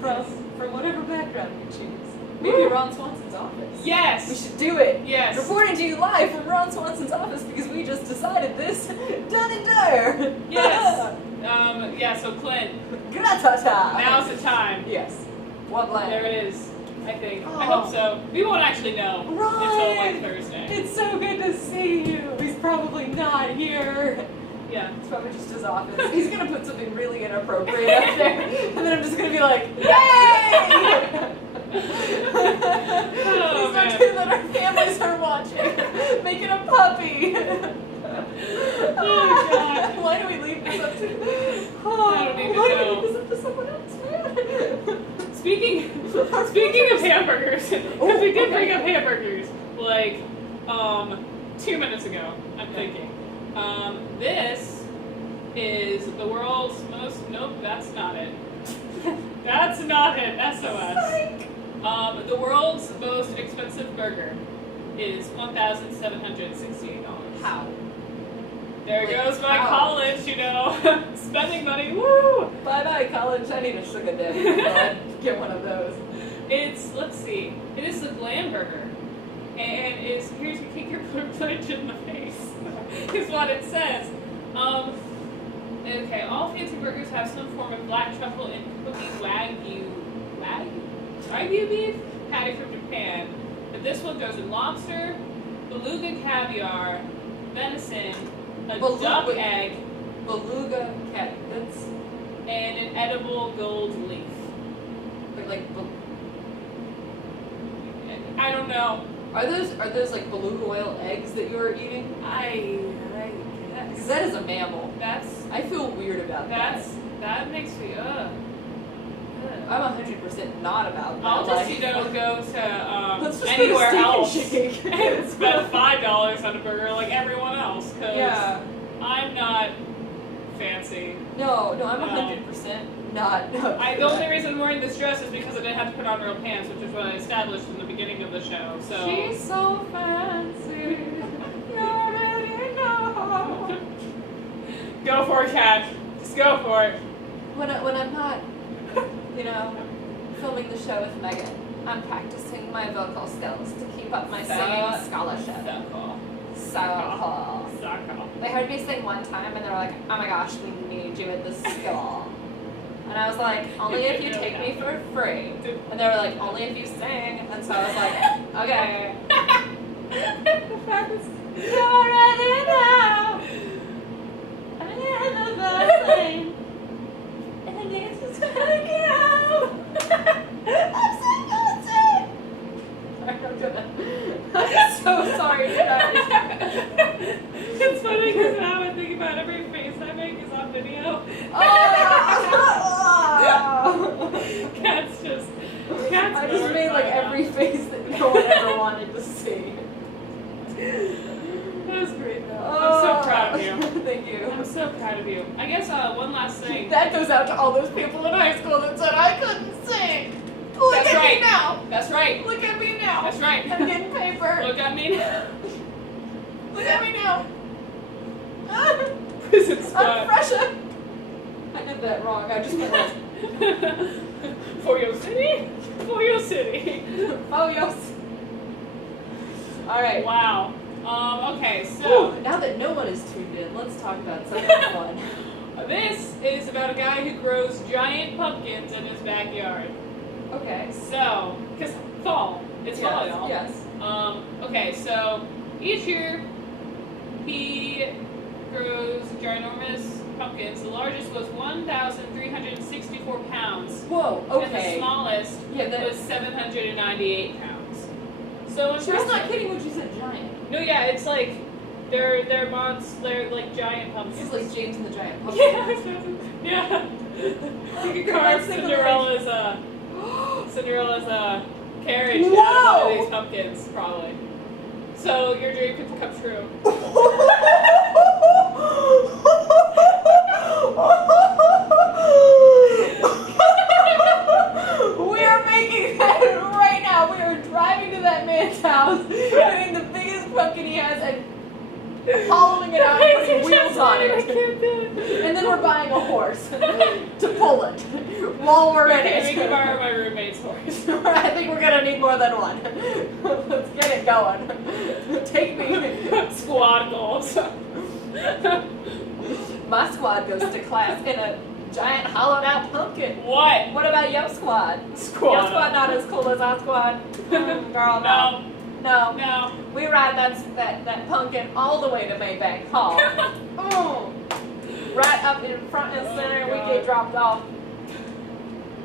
from whatever background you choose. Maybe Woo. Ron Swanson's office. We Yes! should do it. Yes! Reporting to you live from Ron Swanson's office because we just decided this. Dunn and Dyer. Yes! Yeah, so Clint, Gratata. now's the time. Yes. What line? There it is, I think. I Oh. hope so. We won't actually know until like Ryan! Thursday. It's so good to see you. He's probably not here. Yeah. It's probably just his office. He's gonna put something really inappropriate up there, and then I'm just gonna be like, yay! Please don't man. do that. Our families are watching. Making a puppy. Oh, God. Why do we leave this up to? Oh, I don't even why know. do we leave this up to someone else, man? Speaking of hamburgers, because we did okay. bring up hamburgers, like, 2 minutes ago, I'm thinking. This is the world's most. Nope, that's not it. That's not it. SOS. The world's most expensive burger is $1,768. How? There Like, goes my how? college, spending money. Woo! Bye-bye, college. I need a sugar daddy. Get one of those. Let's see. It is the Glam Burger. And it's here to kick your privilege in the face, is what it says. Okay, all fancy burgers have some form of black truffle and cookie wagyu beef patty from Japan. But this one goes with lobster, beluga caviar, venison, a duck egg, Beluga cat. That's and an edible gold leaf. I don't know. Are those like beluga whale eggs that you are eating? I Because guess. that is a mammal. I I feel weird about that. that makes me I'm 100% not about that. I'll just Like, go let's to just anywhere go to else Steak and Shake. and spend $5 on a burger like everyone else because Yeah. I'm not fancy. No, I'm No. 100% not. The only reason I'm wearing this dress is because I didn't have to put on real pants, which is what I established in the beginning of the show. So She's so fancy. You already know. go for it, Kat. Just go for it. When I'm not, filming the show with Megan, I'm practicing my vocal skills to keep up my singing scholarship. So cool. So cool. So cool. They heard me sing one time and they were like, oh my gosh, we need you at the school. And I was like, only if you take me for free. And they were like, only if you sing. And so I was like, okay. The fact is, you already know. I'm in the thing. And the dance is gonna go. I'm so guilty. I'm so sorry, you guys. It's funny because now I think about every face I make is on video. Oh! Cat's I just made like every face that no one ever wanted to see. That was great though. Oh, I'm so proud of you. Thank you. I'm so proud of you. I guess one last thing. That goes out to all those people in high school that said I couldn't sing. Look That's at right. me now. That's right. Look at me now. That's right. I'm getting paper. Look at me now. Look at me now. Prison I'm squad. fresher. I did that wrong. I just went like, For your city? For your city. oh yes. All right. Wow. Okay, so Whew, now that no one is tuned in, let's talk about something fun. this is about a guy who grows giant pumpkins in his backyard. Okay. So, because fall. It's fall, y'all. Yes. Okay, so each year he grows ginormous pumpkins. The largest was 1,364 pounds. Whoa. And the Okay. smallest was 798 pounds. So She was not kidding when she said giant. No, yeah, it's like they're like giant pumpkins. It's like James and the Giant Pumpkin. Yeah. You could carve Cinderella's carriage out of one of these pumpkins, probably. So your dream could come true. We are making that right now. We are driving to that man's house, getting the biggest pumpkin he has, and hollowing it out and putting wheels on I it. can't do it. And then we're buying a horse to pull it while we're in Okay, we can it. borrow my roommate's horse. I think we're gonna need more than one. Let's get it going. Take me. Squad goals. My squad goes to class in a giant hollowed out pumpkin. What? What about your squad? Squad. Your squad not as cool as our squad. Girl, no. No. No. We ride that pumpkin all the way to Maybank Hall. Right up in front and center, and we God. get dropped off.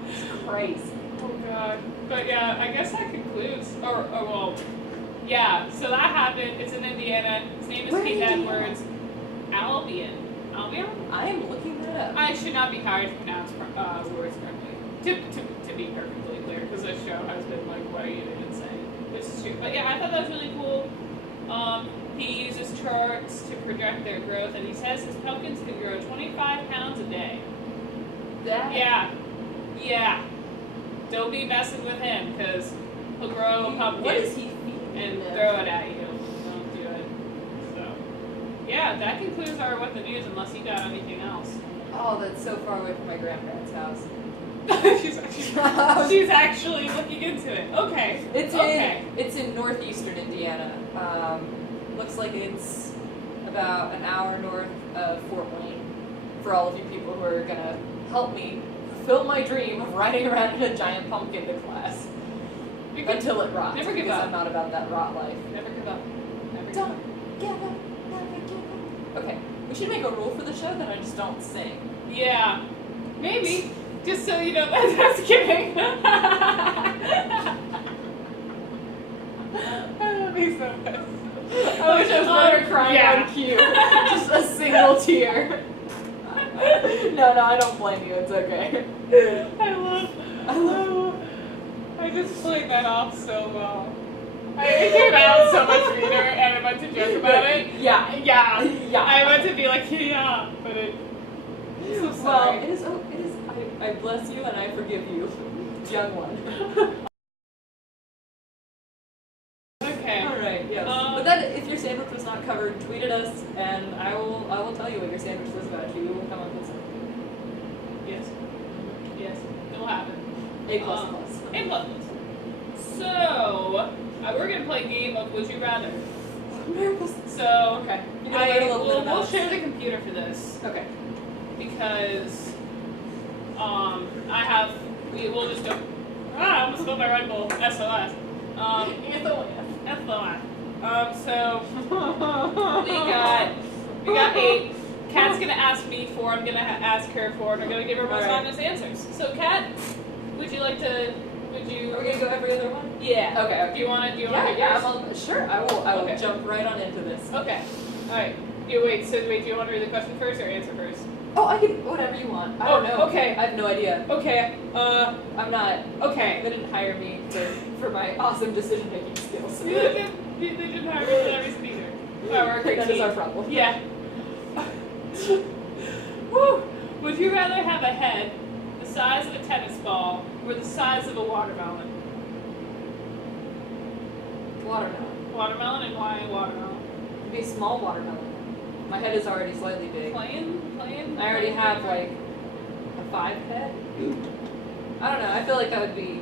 It's crazy. Oh god. But yeah, I guess that concludes. Well, yeah. So that happened. It's in Indiana. His name is Where Pete in Indiana? Edwards. Albion. I am looking that up. I should not be hired to pronounce words correctly. To be perfectly clear, because this show has been like, what are you even saying? Which is true. But yeah, I thought that was really cool. He He uses charts to project their growth, and he says his pumpkins can grow 25 pounds a day. Yeah. Don't be messing with him, because he'll grow a pumpkin What is he feeding and them? throw it at you. Don't do it. So, yeah, that concludes our What the News, unless you got anything else. Oh, that's so far away from my grandparents' house. she's actually looking into it. Okay. It's in northeastern Indiana. Looks like it's about an hour north of Fort Wayne. For all of you people who are gonna help me fulfill my dream of riding around in a giant pumpkin to class until it rots. Never give because up. I'm not about that rot life. Never give up. Never give up. Don't give up. Never give up. Okay, we should make a rule for the show that I just don't sing. Yeah. Maybe. Just so you know, that's kidding. That makes so much. I wish I was better crying on cue. Just a single tear. No, I don't blame you. It's okay. I just played that off so well. It came out so much meaner, and I meant to joke about it. Yeah. I meant to be like, yeah, but it. I'm so Well, sorry. it is. I bless you and I forgive you, young one. Okay. All right. Yes. But then, if your sandwich was not covered, tweet at us, and I will tell you what your sandwich was about. You will come up with something. Yes, it'll happen. A plus plus. A plus plus. So, we're gonna play a game of Would You Rather. I'm nervous. So, Okay. You know, learn a little bit about we'll us. share the computer for this Okay. because we'll just go. I almost spilled my Red Bull. SOS. SOS. So we got 8. Kat's gonna ask me 4. I'm gonna ask her 4, and we're gonna give her most honest answers. So, Kat, would you? Are we gonna go every other one? Yeah. Okay. Do you want to? Yeah. Sure. I will Okay. jump right on into this. Okay. All right. Do you want to read the question first or answer first? Oh, I can whatever you want. I don't know. Okay. I have no idea. Okay. I'm not. Okay. They didn't hire me for my awesome decision making skills. They didn't hire me for that reason either. Wow, we're a great That team. is our problem. Yeah. Woo. Would you rather have a head the size of a tennis ball or the size of a watermelon? Watermelon. Watermelon, and why watermelon? It'd be a small watermelon. My head is already slightly big. Playing? I already have like a 5 head. I don't know. I feel like that would be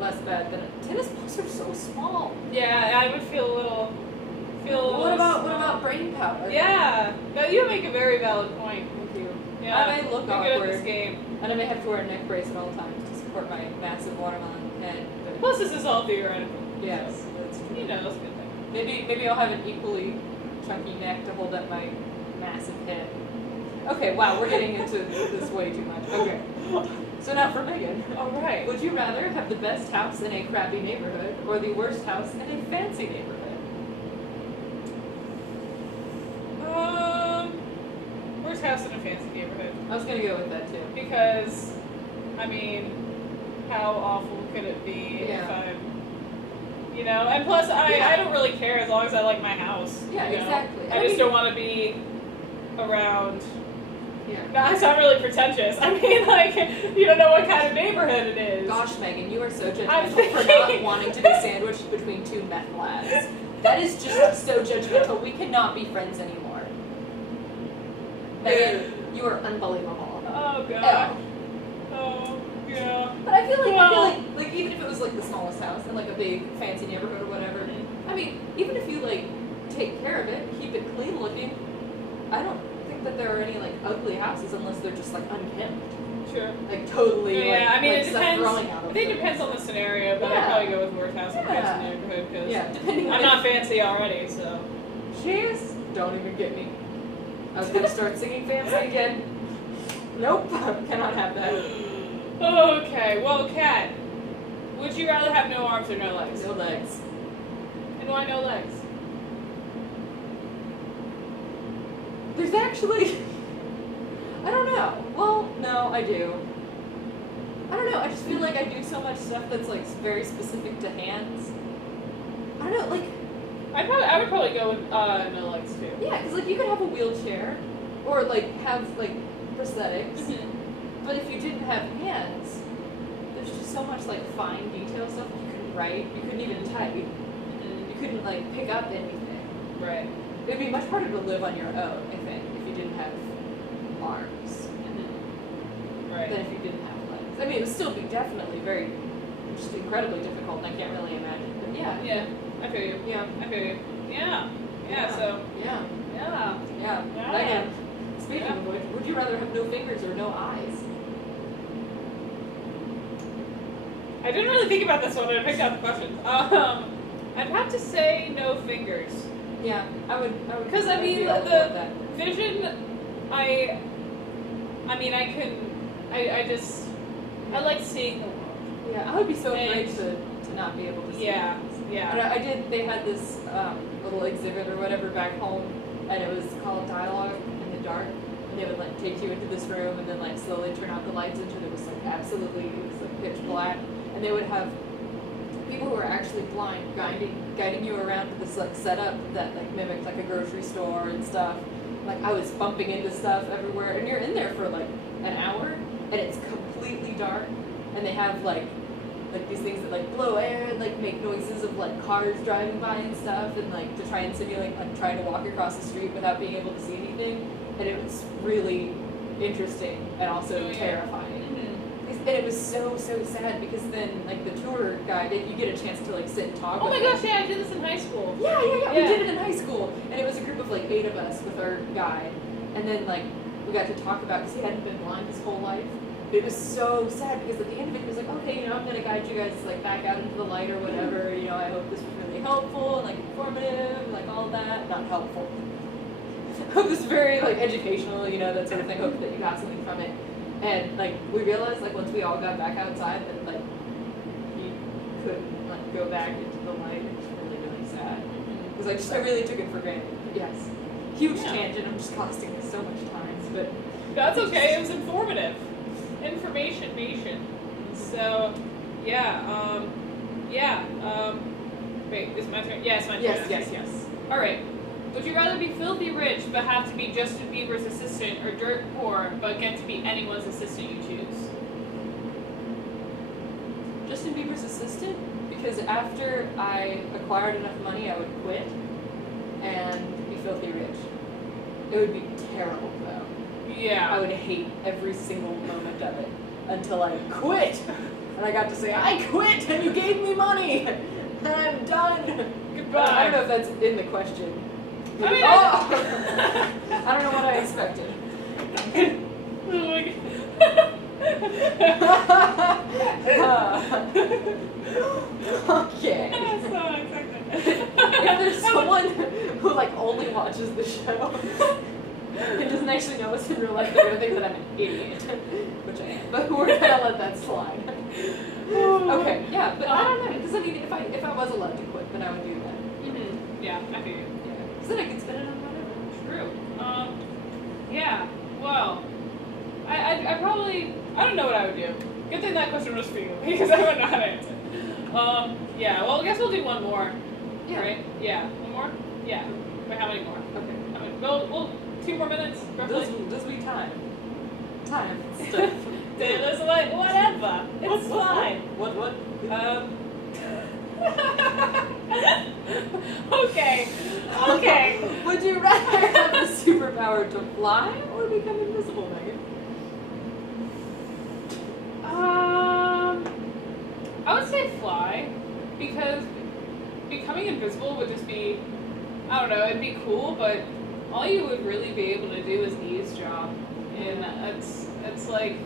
less bad than tennis balls are so small. Yeah, I would feel a little. What about small. brain power? Yeah, no, you make a very valid point. Thank you. Yeah, I may look you're good at awkward. this game. And I may have to wear a neck brace at all times to support my massive watermelon head. But Plus, this is all theoretical. yes, that's true. You know, that's a good thing. Maybe I'll have an equally chunky neck to hold up my massive head. Okay, wow, we're getting into this way too much. Okay. So now for Megan. All right. Would you rather have the best house in a crappy neighborhood or the worst house in a fancy neighborhood? Worst house in a fancy neighborhood. I was gonna go with that too. Because, I mean, how awful could it be if Yeah. I'm, and plus I don't really care as long as I like my house. Yeah, you know? exactly. I just don't want to be around. Yeah. That's not really pretentious. I mean, like, you don't know what kind of neighborhood it is. Gosh, Megan, you are so I'm judgmental for not thinking- wanting to be sandwiched between 2 meth labs. That is just so judgmental. We cannot be friends anymore. Megan, you are unbelievable. Oh god. Ew. Oh yeah. But I feel like even if it was like the smallest house in like a big fancy neighborhood or whatever, I mean, even if you like take care of it, keep it clean looking, I don't think that there are any like ugly houses unless they're just like unkempt. Sure. Like totally. Yeah, like, I mean, like it stuff depends. growing out I of think it them. depends on the scenario, but Yeah. I'd probably go with worst house in a Yeah. fancy neighborhood because Yeah, depending on I'm not fancy already, so. Jeez, don't even get me. I was gonna start singing fancy again. Nope, cannot have that. Okay, well, Kat, would you rather have no arms or no legs? No legs. And why no legs? There's actually, I don't know. Well, no, I do. I don't know. I just feel like I do so much stuff that's like very specific to hands. I don't know, like. I would probably go with no legs too. Yeah, because like you could have a wheelchair, or like have like prosthetics, Mm-hmm. but if you didn't have hands, there's just so much like fine detail stuff you couldn't write, you couldn't even type, you couldn't like pick up anything. Right. It'd be much harder to live on your own, I think, if you didn't have arms Right. than if you didn't have legs. I mean, it would still be definitely very, just incredibly difficult, and I can't really imagine. But yeah. Yeah. I feel you. Yeah. I feel you. Yeah. Yeah. So. Yeah. Yeah. Yeah. Yeah. Megan, speaking Yeah. of which, would you rather have no fingers or no eyes? I didn't really think about this one when I picked out the questions. I'd have to say no fingers. Yeah, I would. Because I mean, be all for the that. vision, I mean, I like seeing the world. Yeah, I would be so afraid And- to not be able to see. Yeah, things. yeah. And I did. They had this little exhibit or whatever back home, and it was called Dialogue in the Dark. And they would like take you into this room and then like slowly turn out the lights until it was like it was like pitch black. And they would have people who were actually blind guiding you around to this like setup that like mimicked like a grocery store and stuff. Like I was bumping into stuff everywhere, and you're in there for like an hour, and it's completely dark, and they have like these things that like blow air and like make noises of like cars driving by and stuff, and like to try and simulate like trying to walk across the street without being able to see anything, and it was really interesting and also terrifying. And it was so sad because then like the tour guide, you get a chance to like sit and talk. Oh my with gosh, him. yeah, I did this in high school. Yeah. We Yeah. did it in high school, and it was a group of like 8 of us with our guide, and then like we got to talk about because he hadn't been blind his whole life. It was so sad because at the end of it, he was like, okay, you know, I'm gonna guide you guys like back out into the light or whatever. You know, I hope this was really helpful and like informative, and, like all that. Not helpful. It was very like educational, you know, that sort of thing. Hope that you got something from it. And like we realized like once we all got back outside that like he couldn't like go back into the light. It was really sad because I really took it for granted. But yes, huge tangent. I'm just costing us so much time, but That's okay, it was informative. Information nation. So, yeah, wait, is it my turn? Yeah, it's my turn. yes. Alright. Would you rather be filthy rich but have to be Justin Bieber's assistant, or dirt poor but get to be anyone's assistant you choose? Justin Bieber's assistant, because after I acquired enough money, I would quit and be filthy rich. It would be terrible though. Yeah. I would hate every single moment of it until I quit. And I got to say, I quit and you gave me money. And I'm done. Goodbye. I don't know if that's in the question. I mean, I don't know what I expected. Oh my Okay. God. So excited. If there's someone who like only watches the show and doesn't actually know us in real life, they're gonna think that I'm an idiot, which I am. But we're gonna let that slide. Okay, yeah, but I don't know, because I mean, if I was allowed to quit, then I would do that. Yeah, I figure. Yeah, because then I could spend it on whatever. True. Yeah. Well, I probably, I don't know what I would do. Good thing that question was for you because I wouldn't know how to answer. Yeah. Well, I guess we'll do one more. Yeah. Right? Yeah. One more. Yeah. Wait, how many more? Okay. How many? Well, 2 more minutes roughly. Does we time? Time stuff. It's like whatever. It's fine. What? Okay. Would you rather have the superpower to fly or become invisible, Megan? I would say fly, because becoming invisible would just be, I don't know, it'd be cool, but all you would really be able to do is eavesdrop, and it's like,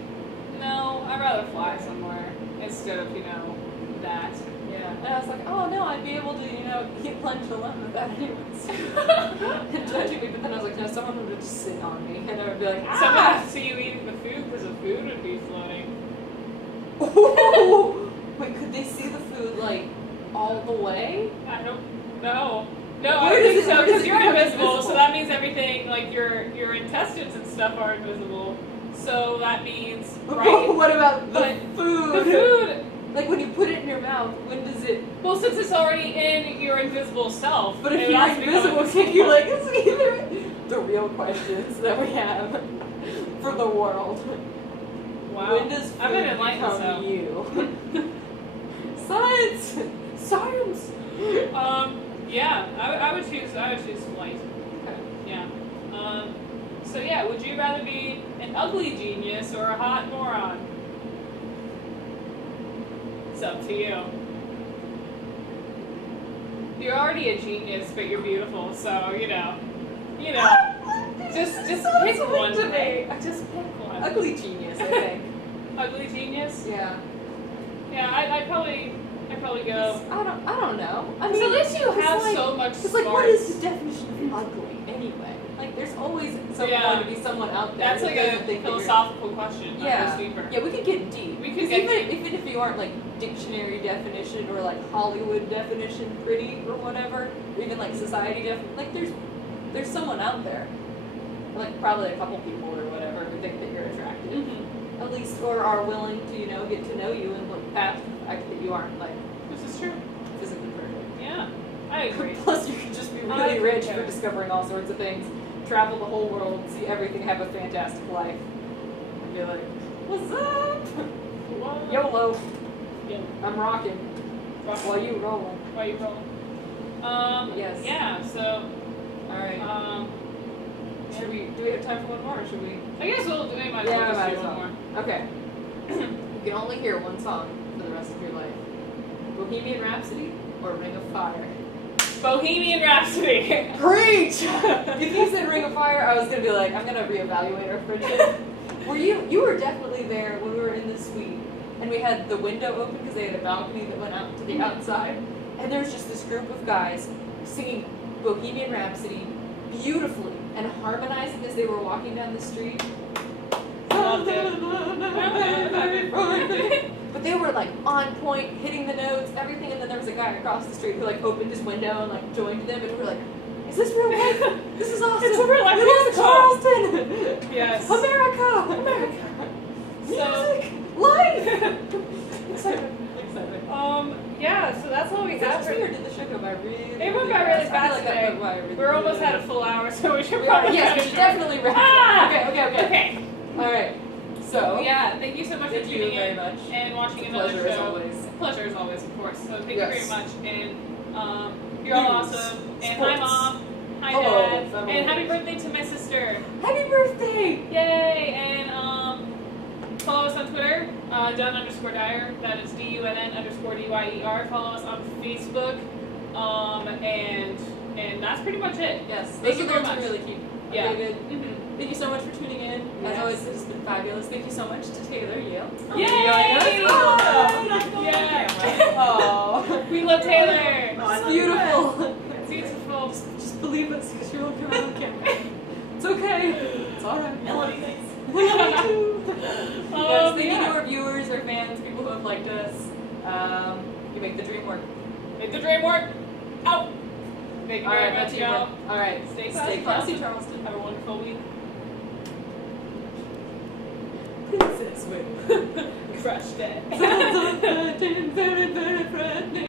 no, I'd rather fly somewhere instead of, that. Yeah. And I was like, oh no, I'd be able to, get plunged alone without anyone judging me. But then I was like, no, someone would just sit on me, and I would be like, Someone has to see you eating the food, because the food would be floating. Wait, could they see the food like all the way? I don't know. No, Where I does think it- so, where does because it you're become invisible, so invisible? that means everything, like your intestines and stuff are invisible. So that means, right? What about the But food? The food, Like when you put it in your mouth, when does it? Well, since it's already in your invisible self. But if it you're has to become invisible, can you like? It's either the real questions that we have for the world. Wow. When does I'm food gonna enlighten become myself. you? Science. Science. Yeah, I would choose flight. Okay. Yeah. So yeah, would you rather be an ugly genius or a hot moron? It's up to you. You're already a genius, but you're beautiful, so just pick one. to me. Just pick one. Ugly genius, I think. Ugly genius? Yeah. Yeah, I'd probably go. I don't know. I mean, So at least you have like, so much It's like, what is smarts. the definition of ugly anyway? Like, there's always going Yeah. to be someone out there. That's who like doesn't a think that you're- philosophical question. Yeah. Deeper. Yeah, we could get deep. We could 'Cause get even if you aren't like dictionary definition or like Hollywood definition pretty or whatever, or even like society definition, like there's someone out there, like probably a couple people or whatever who think that you're attractive, Mm-hmm. at least, or are willing to get to know you and look past the fact that you aren't like This is true. physically perfect. Yeah, I agree. Plus, you could just be I really rich agree. for discovering all sorts of things, travel the whole world, see everything, have a fantastic life, and be like, "What's up? YOLO, Yeah. I'm rocking while you rolling." Why you rolling? Yes. Yeah. So, All right. Do we have time for one more, or should we? I guess we might as well Yeah, just might do as one well. more. Okay. You can only hear one song for the rest of your life: Bohemian Rhapsody or Ring of Fire. Bohemian Rhapsody. Preach! If you said Ring of Fire, I was gonna be like, I'm gonna reevaluate our friendship. You were definitely there when we were in the suite, and we had the window open because they had a balcony that went out to the outside, and there was just this group of guys singing Bohemian Rhapsody beautifully and harmonizing as they were walking down the street. Loved But they were like on point, hitting the notes, everything, and then there was a guy across the street who like opened his window and like joined them, and we were like, "Is this real life? This is awesome! It's a real life We live in musical." Charleston, Yes. America, music, life." Excitement. Yeah. So that's all we Is that have for. true, or did the show go by really? It went by really I feel fast like that today. went by really, We're almost really at a full hour, so we should We are, probably. yes, cut we it should short. definitely wrap. Ah! Okay. Okay. All right. So Yeah, thank you so much Thank for you tuning very in much. and watching It's a another pleasure as show. always. Pleasure as always, of course. So thank Yes. you very much, and you're all News, awesome. And sports. hi, Mom. Hi, Hello, Dad. family. And happy birthday to my sister. Happy birthday! Yay! And follow us on Twitter, Dunn_Dyer. That is DUNN_DYER. Follow us on Facebook. And that's pretty much it. Yes, Thank those you are the very ones we much. really keep. Yeah. Okay, good. Mm-hmm. Thank you so much for tuning in. As Yes. always, this has been fabulous. Thank you so much to Taylor Yale. Yay! Oh, Yeah. oh. We love Taylor. It's beautiful. It's beautiful. Just believe us because you're looking around the camera. It's okay. It's alright. Melody, thanks. Yes, thank you yeah. to our viewers, our fans, people who have liked us. You make the dream work. Make the dream work. Out. Thank you All very right, much, that's y'all. All right, Stay stay classy, Charleston. Charleston. Have a wonderful week. Princess Wave. Crushed it. Very, very, very